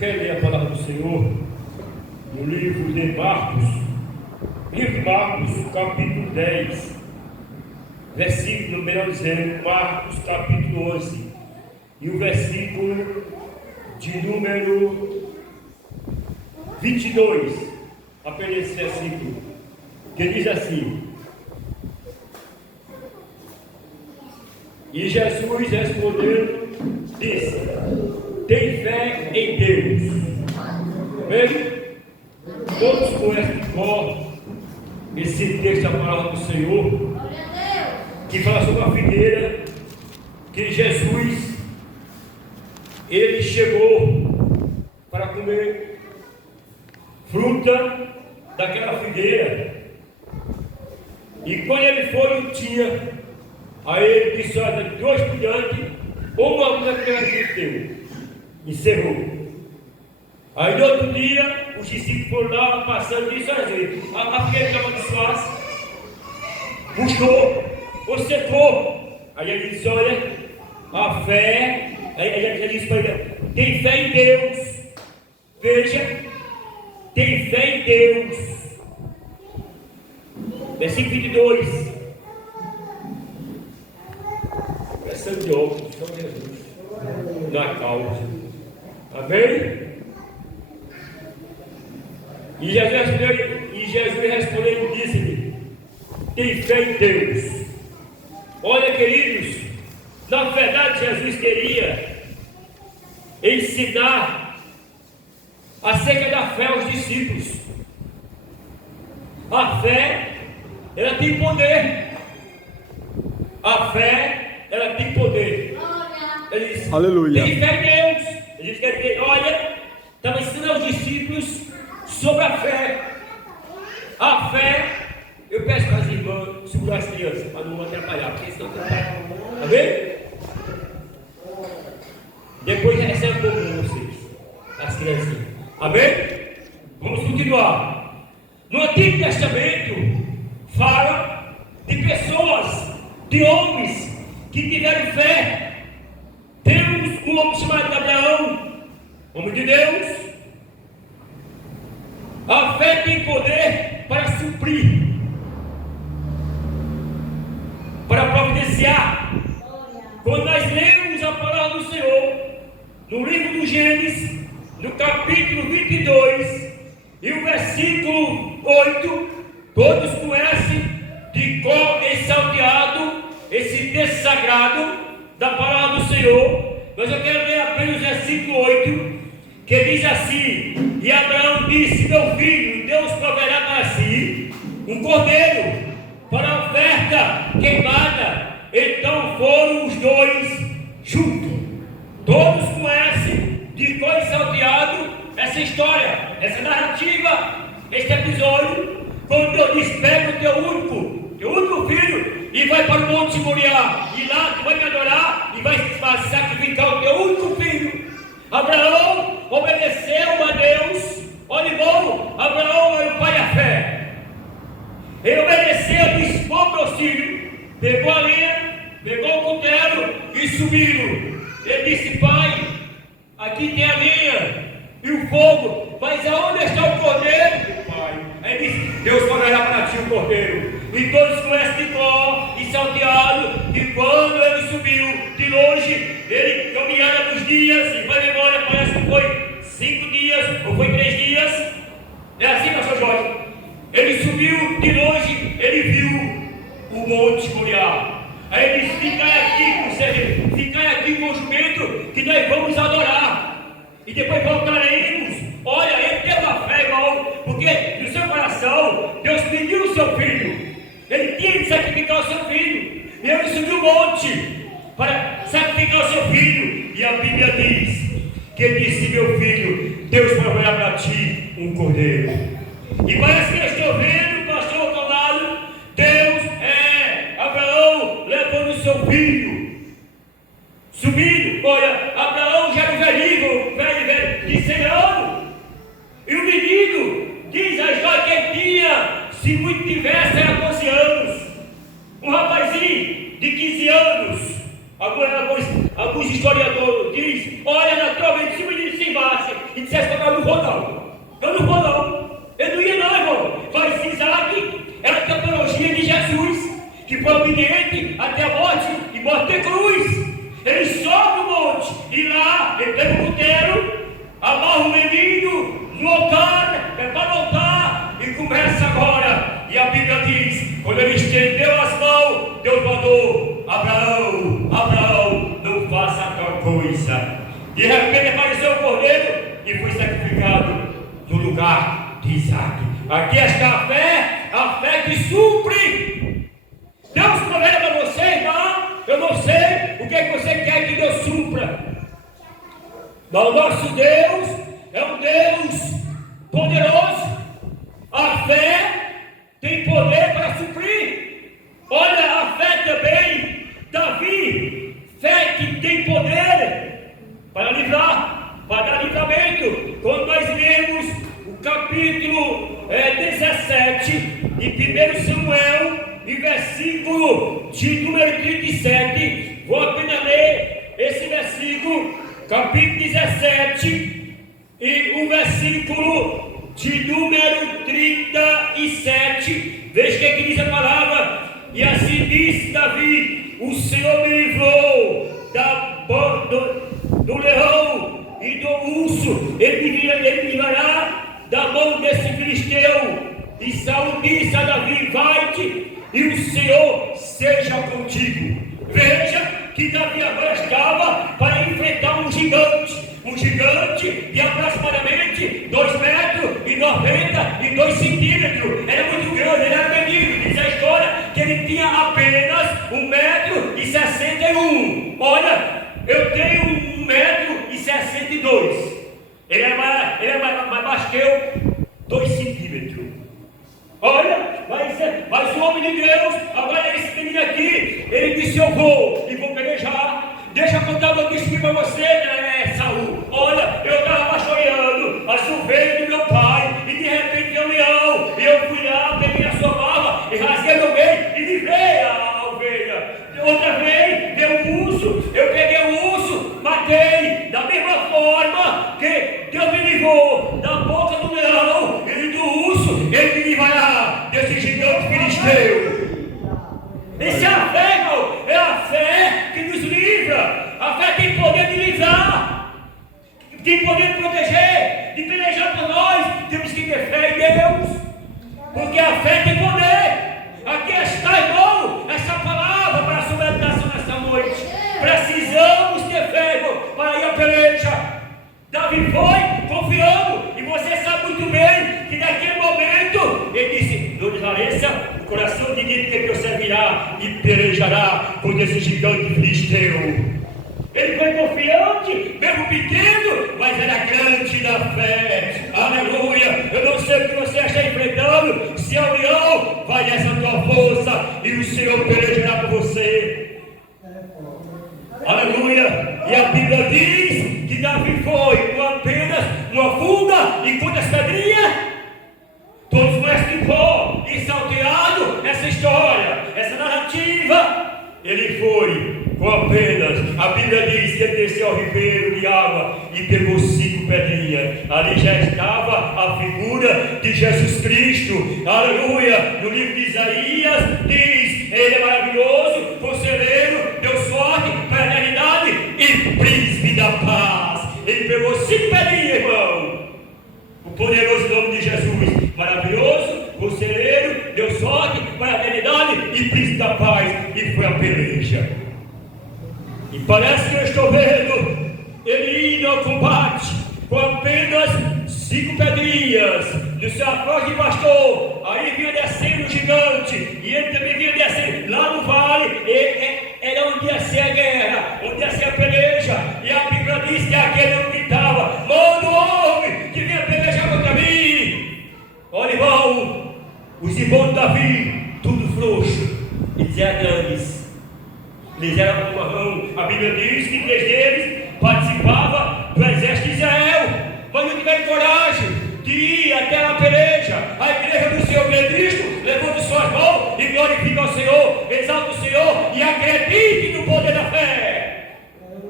quer ler a palavra do Senhor no livro de Marcos, capítulo 10, versículo, melhor dizendo, Marcos, capítulo 11, e o versículo de número 22, apenas esse versículo, que diz assim: e Jesus respondeu, disse: tem fé em Deus. Amém? Todos conhecem de cor esse texto da palavra do Senhor, que fala sobre a figueira, que Jesus, ele chegou para comer fruta daquela figueira, e quando ele foi, não tinha. Aí ele disse: olha, de hoje por diante, uma mulher que era teu. Encerrou. Aí no outro dia, os discípulos foram lá passando e disseram: a figueira estava desfácil, buscou, secou. Aí ele disse: olha, a fé. Aí ele disse para ele: tem fé em Deus. Veja, tem fé em Deus. Versículo 22. Prestando de óculos, só Jesus. Na causa. Amém? E Jesus respondeu e disse-lhe: tem fé em Deus. Olha, queridos, na verdade Jesus queria ensinar acerca da fé aos discípulos. A fé, ela tem poder. A fé, ela tem poder. Ele disse: aleluia. Tem fé em Deus. Ele disse: olha, estava ensinando aos discípulos sobre a fé. A fé, eu peço para as irmãs segurar as crianças, para não atrapalhar, porque senão atrapalha. Está vendo? Depois recebe um pouco de vocês, as criancinhas. Amém? Vamos continuar. No Antigo Testamento, fala de pessoas, de homens que tiveram fé. Temos um homem chamado Abraão, homem de Deus. A fé tem poder para suprir, para providenciar. Quando nós lemos a palavra do Senhor no livro do Gênesis, no capítulo 22 e o versículo 8, todos conhecem de cor e salteado esse texto sagrado da palavra do Senhor. Mas eu quero ler apenas o versículo 8, que diz assim: e Abraão disse: meu filho, Deus proverá para si um cordeiro para a oferta queimada. Então foram os dois juntos. Todos conhecem de cor e salteado essa história, essa narrativa, este episódio, quando Deus diz: pega o teu único filho e vai para o Monte Moriá, e lá tu vai me adorar e vai sacrificar o teu único filho. Abraão obedeceu a Deus. Olha, irmão, Abraão é o pai da fé. Ele obedeceu, disse: bom, meu filho, pegou a lenha, pegou o cutelo e subiram. Ele disse: pai, aqui tem a lenha e o fogo, mas aonde está o cordeiro, pai? Aí disse: Deus proverá para ti o cordeiro. E todos conhecem de cor e salteado que quando ele subiu de longe, ele caminhava nos dias, e para memória parece que foi 5 dias ou foi 3 dias. É assim, pastor Jorge? Ele subiu de longe, ele viu o Monte Moriá. Aí ele disse: ficai aqui com o jumento, que nós vamos adorar, e depois voltaremos. Olha, ele teve a fé, irmão, porque no seu coração Deus pediu o seu filho. Ele tinha de sacrificar o seu filho, e ele subiu o monte para sacrificar o seu filho. E a Bíblia diz que ele disse: meu filho, Deus proverá para ti um cordeiro. E parece que eu estou vendo, pastor Ronaldo, Deus Abraão levando o seu filho, subindo. Olha, Abraão já era um velho, de 100 anos. E o menino, diz a história que ele tinha, se muito tivesse, era 12 anos. Um rapazinho de 15 anos. Alguns historiadores dizem: olha, naturalmente, se o menino se desanimasse e dissesse: eu não vou não. Eu não vou não. Eu não ia não, irmão. Mas Isaac era a tipologia de Jesus, que foi obediente até a morte e morte de cruz. Ele sobe o monte e lá ele pega o cutelo, amarra o menino no altar, prepara o altar e começa agora. E a Bíblia diz: quando ele estendeu as mãos, Deus mandou: Abraão, Abraão, não faça tal coisa. De repente apareceu o cordeiro e foi sacrificado no lugar de Isaac. Aqui está a fé que supre. Deus promete para você, irmão. Eu não sei o que é que você quer que Deus supra. Mas o nosso Deus é um Deus poderoso. A fé tem poder para suprir. Olha, a fé também, Davi, fé que tem poder para livrar, para dar livramento. Quando nós lemos o capítulo 17 de 1 Samuel, e versículo de número 37, vou apenas ler esse versículo, capítulo 17, e o versículo de número 37, veja o que diz a palavra. E assim disse Davi: o Senhor me livrou do leão e do urso, ele me livrará da mão desse filisteu. E Saul disse a Davi: vai-te, e o Senhor seja contigo. Veja que Davi agora estava para enfrentar um gigante de aproximadamente 2,92 metros. Era muito grande, ele era menino. Diz a história que ele tinha apenas 1,61 m. Olha, eu tenho 1,62 m. Ele é mais baixo que eu, 2 centímetros. Olha, mas o homem de Deus, agora esse menino aqui, ele disse: eu vou e vou pelejar. Deixa eu contar uma notícia para você, Saul. Olha, eu estava pastoreando as ovelhas do meu pai, e de repente veio um leão, e eu fui lá, peguei a sua barba, e rasguei meu meio, e livrei a ovelha. Outra vez, veio um urso, eu peguei o urso, matei, da mesma forma que Deus me livrou da boca do leão e do urso, ele me livrará desse gigante filisteu. Essa é a fé, irmão, é a fé que nos livra. A fé tem poder de livrar, tem poder de proteger, de pelejar por nós. Temos que ter fé em Deus, porque a fé tem poder. Aqui está, irmão, essa palavra para a sua meditação nesta noite. Precisamos ter fé, irmão, para ir à peleja. Davi foi confiando, e você sabe muito bem que naquele momento ele disse: não desvaleça o coração de mim, que Deus servirá e pelejará contra esse gigante filisteu. Ele foi confiante, mesmo pequeno, mas era grande na fé. Aleluia! Eu não sei o que você está enfrentando. Se é o leão, vai nessa tua força e o Senhor pelejará por você. Aleluia! E a Bíblia diz que Davi foi com apenas uma funda e quantas pedrinhas? Todos conhecem de cor e salteado essa história, essa narrativa. Ele foi com apenas, a Bíblia diz que ele desceu ao ribeiro de água e pegou 5 pedrinhas. Ali já estava a figura de Jesus Cristo. Aleluia! No livro de Isaías diz: ele é maravilhoso, conselheiro, Deus forte, para a eternidade e príncipe da paz. Ele pegou 5 pedrinhas, irmão. O poderoso nome de Jesus, maravilhoso, conselheiro, Deus forte, para a eternidade e príncipe da paz. E foi a peleja. E parece que eu estou vendo ele indo ao combate com apenas 5 pedrinhas do seu afroz de pastor. Aí vinha descendo o gigante, e ele também vinha descendo lá no vale. Era onde ia ser a guerra, onde ia ser a peleja. E a Bíblia diz que aquele homem gritava: manda o homem que vinha pelejar contra mim. Olha, irmão, os irmãos de Davi, tudo frouxo, eles eram grandes. Eles eram marrão. A Bíblia diz que 3 deles participavam do exército de Israel, mas não tiveram coragem de ir até a peleja. A igreja do Senhor Cristo levanta suas mãos e glorifica o Senhor, exalta o Senhor e acredite no poder da fé.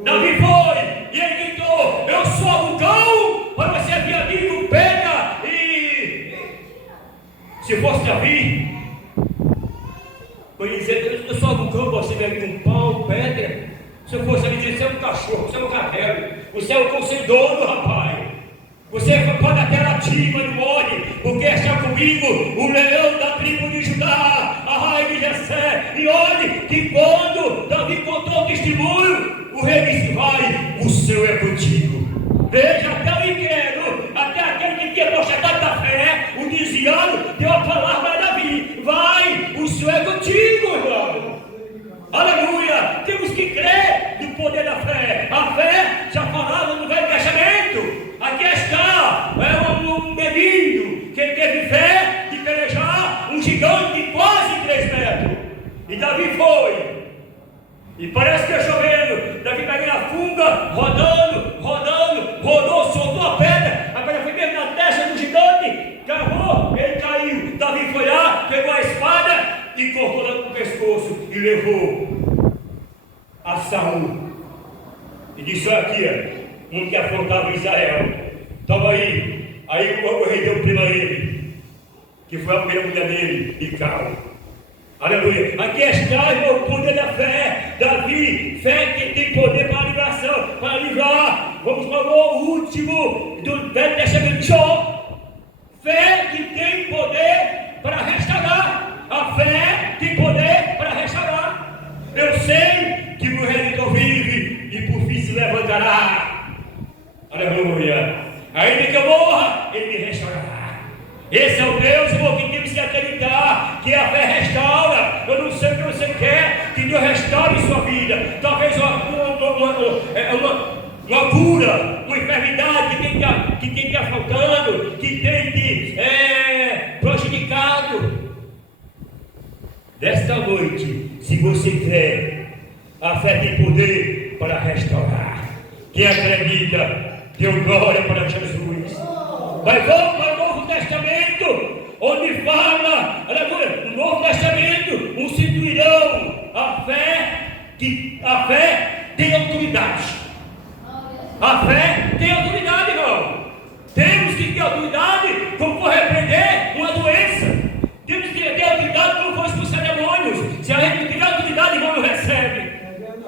Davi foi e ele gritou: Davi, foi dizer: eu sou do campo, você veio com pau, pedra. Se eu fosse ali dizer: você é um cachorro, você é um cadelo, você é um conselheiro, rapaz. Você pode até latir, mas não morre, porque está comigo o leão da tribo de Judá, a raiz de Jessé. E olhe que quando Davi contou o testemunho, o rei disse: vai, o Senhor é contigo. Veja, até o incrédulo, até aquele que tinha projetado da fé, o desviado, deu a palavra a Davi: vai, o Senhor é contigo, irmão. Aleluia! Temos que crer no poder da fé. A fé já falava no Velho Testamento. Aqui está, é um menino que teve fé de pelejar um gigante de quase 3 metros. E Davi foi. E parece que é chovendo. Davi pegou na funga, rodou, soltou a pedra. A pedra foi mesmo na testa do gigante, cavou, ele caiu. Davi foi lá, pegou a espada e cortou lá no pescoço e levou a Saul. E disse: olha aqui, um que afrontava Israel. Toma aí. Aí o rei deu prima a ele, que foi a primeira mulher dele, Mical. Aleluia. Aqui está, irmão, o poder da fé. Davi, fé que tem poder para a livração, para livrar. Vamos para o último do Velho Testamento, Jó. Fé que tem poder para restaurar. A fé tem poder para restaurar. Eu sei que o Redentor vive e por fim se levantará. Aleluia. Ainda que eu morra, ele me restaurará. Esse é o Deus, irmão, que temos que acreditar, que a fé restaura. Eu não sei o que você quer, que Deus restaure sua vida. Talvez uma cura, uma enfermidade que tem te afrontando, que tem te prejudicado. Desta noite, se você crê, a fé tem poder para restaurar. Quem acredita, deu glória para Jesus. Mas vamos para o Novo Testamento, onde fala, aleluia, no Novo Testamento, um cinturão, a fé tem autoridade. A fé tem autoridade, irmão. Temos que ter autoridade como for repreender uma doença. Temos que ter autoridade como for expulsar demônios. Se a gente não tiver autoridade, irmão, não recebe.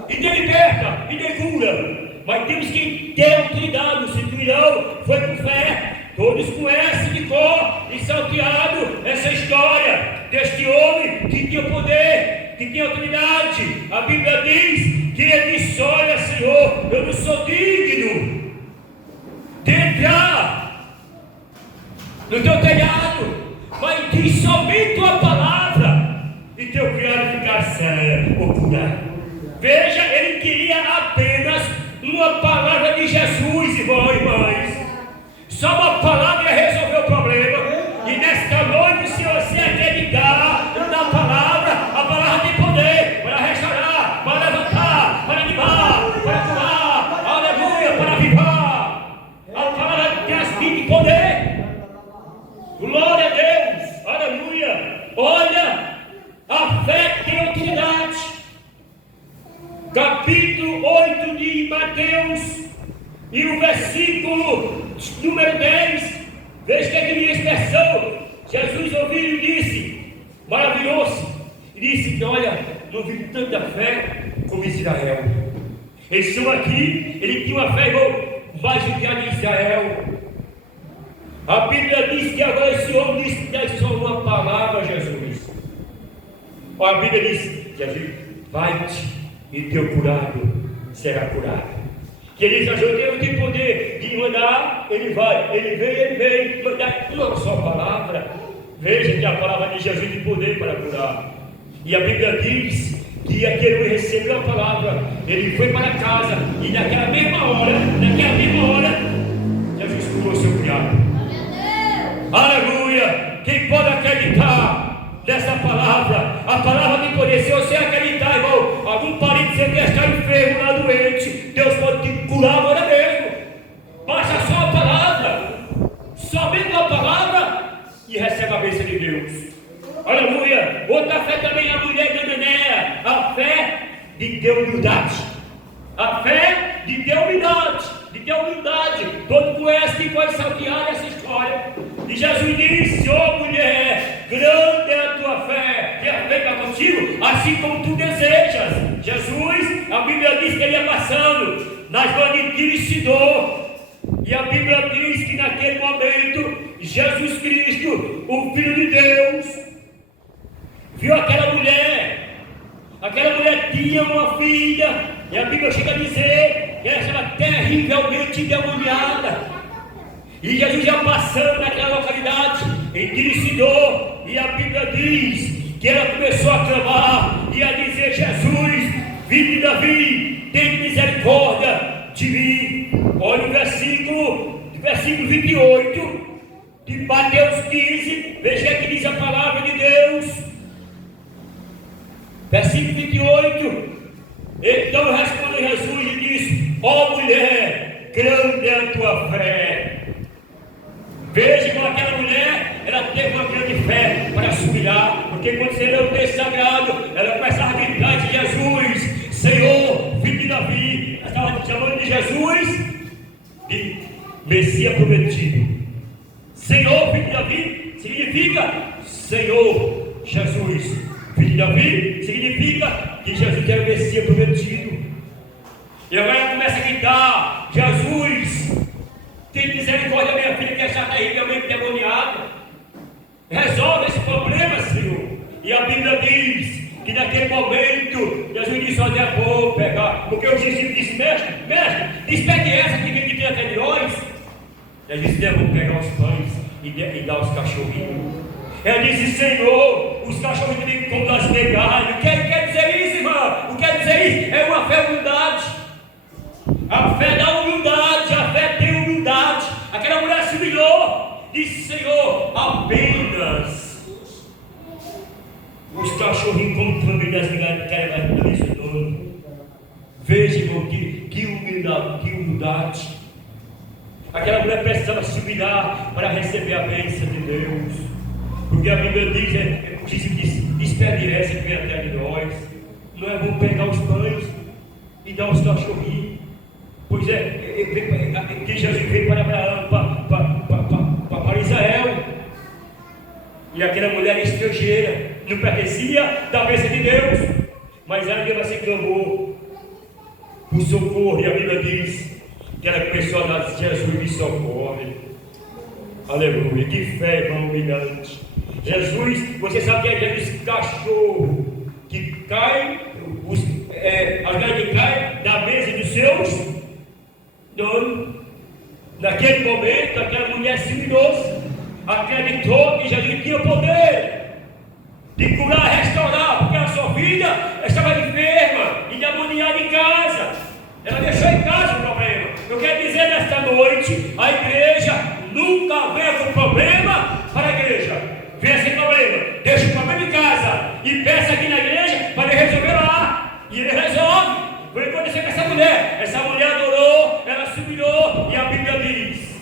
E tem liberta, e tem cura. Mas temos que ter autoridade. O cinturão foi com fé. Todos conhecem de cor e salteado essa história deste homem que tinha poder, que tinha autoridade. A Bíblia diz que ele disse: olha, Senhor, eu não sou digno de entrar no teu telhado, mas diz somente tua palavra e teu criado ficar sã ou curado. Veja, ele queria apenas uma palavra de Jesus, irmãos e irmãs. Só uma palavra ia resolver o problema. E nesta noite, se você acreditar na palavra, a palavra tem poder para restaurar, para levantar, para animar, para curar, aleluia, para avivar. A palavra tem assim de poder. Glória a Deus, aleluia. Olha, a fé tem autoridade. Capítulo 8 de Mateus, e o versículo número 10, veja que aqui minha expressão, Jesus ouviu e disse, maravilhou-se, e disse que olha, não vi tanta fé como Israel. Eles estão aqui, ele tinha uma fé igual mais do que a de Israel. A Bíblia diz que agora esse homem disse que só uma palavra, Jesus. A Bíblia diz, Jesus, vai-te e teu curado será curado. Que ele diz: eu tenho poder de mandar, ele vai, ele vem, mandar uma só palavra. Veja que a palavra de Jesus tem poder para curar. E a Bíblia diz que aquele homem recebeu a palavra, ele foi para casa, e naquela mesma hora, Jesus curou seu criado. Aleluia! Quem pode acreditar nessa palavra? A palavra tem poder. Se você acreditar, irmão, algum parente seu que está enfermo, lá doente, Deus pode te curar agora mesmo. Basta só a palavra, somente a palavra, e recebe a bênção de Deus. Aleluia! Outra fé também, a mulher de Cananeia, a fé de ter humildade. A fé de ter humildade, Todo conhece que pode saltear essa história. E Jesus disse: ó mulher, grande assim como tu desejas. Jesus, a Bíblia diz que ele ia passando nas bandas de Sidom. E a Bíblia diz que naquele momento, Jesus Cristo, o Filho de Deus, viu aquela mulher. Aquela mulher tinha uma filha, e a Bíblia chega a dizer que ela estava terrivelmente endemoniada. E Jesus ia passando naquela localidade, em Sidom, e a Bíblia diz que ela começou a clamar e a dizer: Jesus, filho de Davi, tem misericórdia de mim. Olha o versículo 28 de Mateus 15, veja que diz a palavra de Deus. Versículo 28. Então respondeu Jesus e disse: ó mulher, grande é a tua fé. Veja como aquela mulher, ela teve uma grande fé para subir, porque quando você lê o texto sagrado, ela começava a gritar de Jesus: Senhor, filho de Davi. Ela estava chamando de Jesus de Messias prometido. Senhor, filho de Davi, significa Senhor Jesus. Filho de Davi significa que Jesus era o Messias prometido. E agora ela começa a gritar: Jesus, tem misericórdia da minha filha que está terrivelmente demoniada. Resolve esse problema, Senhor. E a Bíblia diz que naquele momento Jesus disse: olha, eu vou pegar. Porque os discípulos disseram: mestre, despede essa que vem de diante de nós. Ele disse: eu vou pegar os pães e dar aos cachorrinhos. Ela disse: Senhor, os cachorros têm como das migalhas. O que quer dizer isso, irmão? O que quer dizer isso? É uma fé humildade. A fé da humildade, a fé tem humildade. Aquela mulher se humilhou, disse: Senhor, apenas os cachorrinhos como também das migalhas que querem dar isso dono. Veja, irmão, que humildade. Aquela mulher precisava se humilhar para receber a bênção de Deus. Porque a Bíblia diz: despede essa que vem até de nós. Não é bom pegar os pães e dar aos cachorrinhos. Pois é, que Jesus veio para Abraão, para Israel. E aquela mulher estrangeira, não pertencia da bênção de Deus, mas ela mesmo assim clamou por socorro. E a Bíblia diz que ela começou a dar: Jesus me socorre. Aleluia, que fé, irmão, humilhante. Jesus, você sabe que é aquele cachorro que cai, as galhas que caem da mesa dos seus donos. Naquele momento, aquela mulher se humilhou, acreditou que Jesus tinha poder de curar, restaurar, porque a sua filha estava enferma, endemoniada em casa. Ela deixou em casa o problema. Eu quero dizer nesta noite: a igreja nunca venha com problema para a igreja. Venha sem problema, deixa o problema em casa e peça aqui na igreja para ele resolver lá. E ele resolve. Foi o que aconteceu com essa mulher. Essa mulher adorou, ela se humilhou, e a Bíblia diz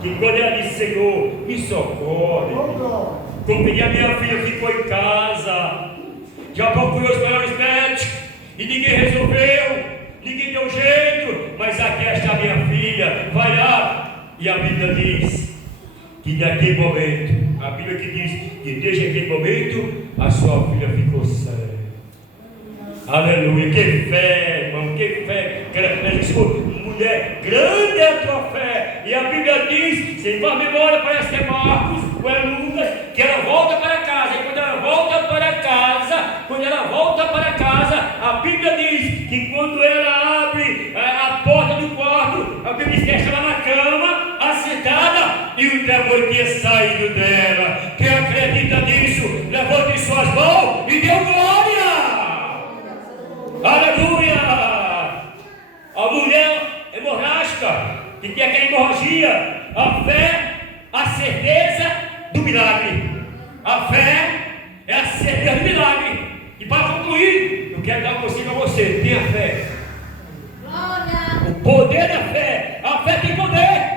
que quando ela disse: Senhor, me socorre. Como a minha filha ficou em casa, já procurou os melhores médicos e ninguém resolveu, ninguém deu jeito, mas aqui está a minha filha, vai lá. E a Bíblia diz que naquele momento, a Bíblia que diz que desde aquele momento a sua filha ficou sã. Aleluia, que fé, irmão, que fé. Mulher, grande é a tua fé. E a Bíblia diz, se faz memória, parece que é Marcos ou é Lucas, que ela volta para casa. E quando ela volta para casa, a Bíblia diz que quando ela abre a porta do quarto, a Bíblia diz que ela estava na cama, assentada, e o demônio tinha saído dela. Quem acredita nisso, levante suas mãos e deu glória. Aleluia! A mulher hemorrágica, que tem aquela hemorragia, a fé, a certeza do milagre. A fé é a certeza do milagre. E para concluir, eu quero dar um conselho a você: tenha fé. Glória. O poder da fé. A fé tem poder.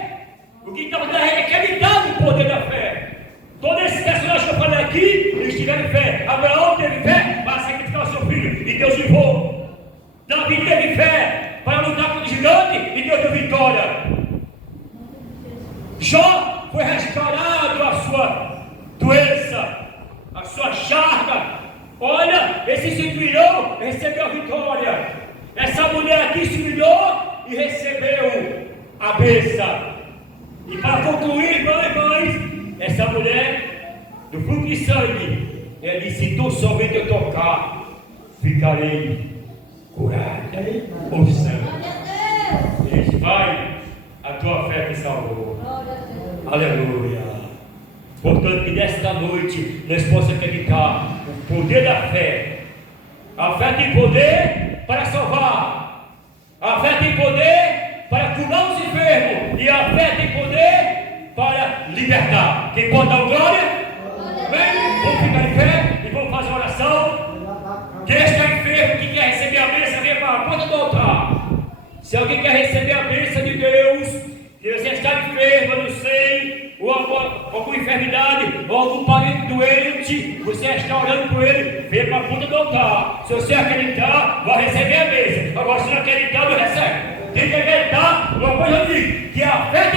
O que está fazendo é acreditar no poder da fé. Todos esses personagens que eu falei aqui, eles tiveram fé. Abraão teve fé para sacrificar o seu filho, e Deus livrou. Davi teve fé para lutar contra o gigante, e Deus deu vitória. Jó foi restaurado a sua doença, a sua chaga, Olha, esse centurião recebeu a vitória. Essa mulher aqui se humilhou e recebeu a bênção. E para concluir, irmãs, essa mulher do fluxo de sangue, ela disse: tão somente eu tocar, ficarei curada. Ou sangue. Diz: Pai, a tua fé te salvou. Aleluia. Portanto, que nesta noite nós possamos acreditar o poder da fé. A fé tem poder para salvar. A fé tem poder para curar os enfermos. E a fé tem poder para libertar. Quem pode dar glória? Amém? Vamos ficar em pé e vamos fazer uma oração. Quem está enfermo, que quer receber a bênção, vem para a porta do altar. Se alguém quer receber a bênção de Deus, que você está enfermo, eu não sei, ou alguma enfermidade, ou algum parente doente, você está orando por ele, vem para a ponta do altar. Se você acreditar, vai receber a bênção. Agora, se não acreditar, não recebe. Tem que acreditar, uma coisa eu digo, que a fé